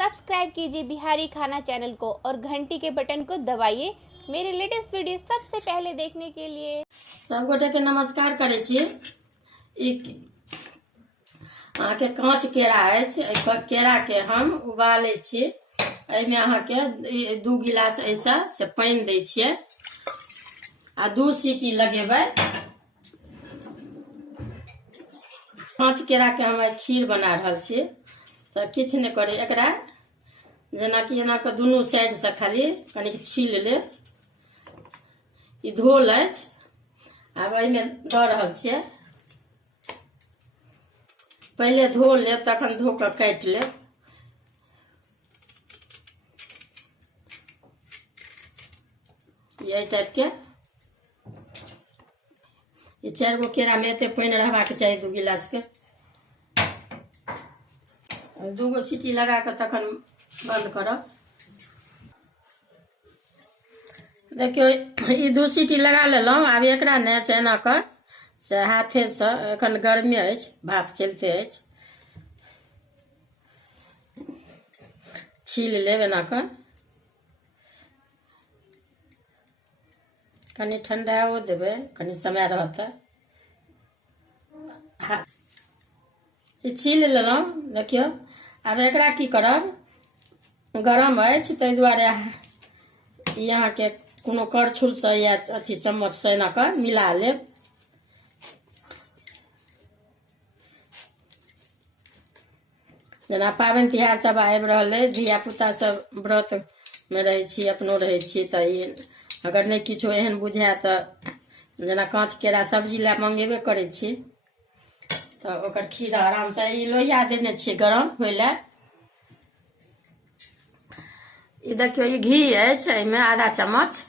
Subscribe कीजिए बिहारी खाना channel को और घंटी के बटन को दबाइए मेरे लेटेस्ट वीडियो सबसे पहले देखने के लिए। सब गोटे के नमस्कार करे छी। अहाँ के कांच केरा अछि, केरा के हम उबाले छी। एमे अहाँ के 2 गिलास ऐसा से पानी दै छियै आ 2 सीटी लगेबै। कांच केरा के हम खीर बना रहल छी तो किछ नहीं करे, एकरा जेना कि एना के दुनू साइड से खाली कनी छील ले। ई धोल अछि, आब एमे द रहल छियै। पहले धो ले तखन धो के काट ले। ये टाइप के ये 4 गो केरा में एते पानी रहबा के चाहिए 2 गिलास के। 2 गो सीटी लगा के तखन बंद करब। देखियो ई 2 सीटी लगा लेलहुँ। आब एकरा ने से एना कर से हाथे से एखन गर्मी अछि, भाप चलते अछि, छील लेब एना कर। कनी ठंडाओ देबै, कनी समय रहत। ई छील लेलहुँ। देखियो आब एकरा की करब, गरम अछि ताहि दुआरे यहाँ के कोनो करछुल से या अथी चम्मच से एना कर मिला लेब। जेना पाबनि तिहार सब आबि रहल है, धिया पुता सब व्रत में रहे छी, अपनो रहे छी, तो अगर नहीं किछो एहन बुझाय तो जेना कांच केरा सब्जी ला मंगेबे करे छी तो ओकर खीर आराम से ई लोहिया देने छी गरम होय ला। ई देखियो ई घी अछि, एमे आधा चम्मच।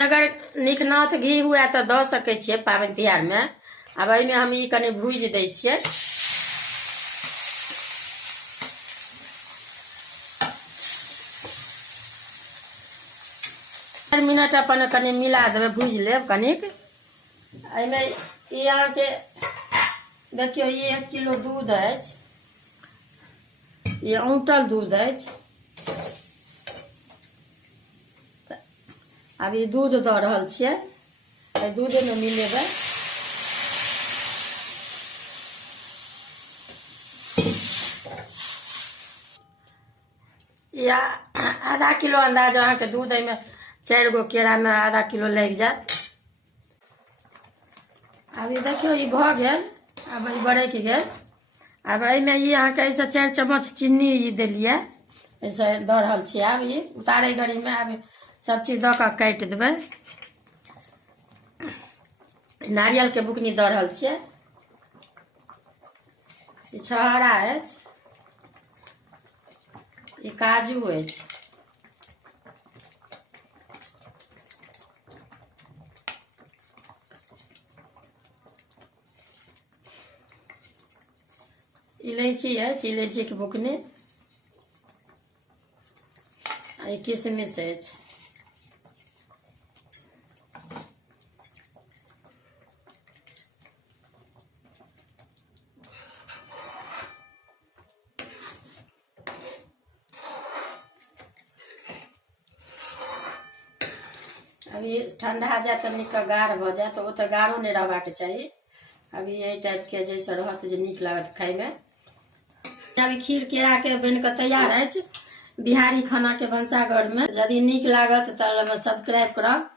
अगर नीकनाथ घी हुए तो द सके छियै पाबनि तिहार में। अब एमे हम ई कनी भूज दै छियै। 4 मिनट अपन कनी मिला देवे, भूज लेब कनिक। एमे यहाँ के देखियो ये 1 किलो दूध अछि, ये औंटल दूध अछि। अब ये दूध द रहल छियै, दूधे में मिलेबै। या आधा किलो अंदाज अहाँ के दूध में 4 गो केरा में आधा किलो लग जात। अब ये देखियो ये भ गेल, अब ये बरक गेल। अब एमे ये अहाँ के ऐसे 4 चम्मच चीनी ये देलिए, ऐसे द रहल छी। अब ये उतारे घड़ी में अब सब चीज द के काट देबै। नारियल के बुकनी द रहल छियै, ई छोहारा अछि, ई काजू अछि, इलायची अछि, इलायची के बुकनी, ई किशमिश अछि। अभी ठंडा जाए तो निक गाढ़ भ जाए, तो वो तो गाढ़ो नहीं रहबा के चाहिए। अभी यही टाइप के जैसे रहत जे निक लागत खाए में। अभी खीर केरा के बन के तैयार अछि बिहारी खाना के भंसाघर में। यदि निक लागत तो सब्सक्राइब करब।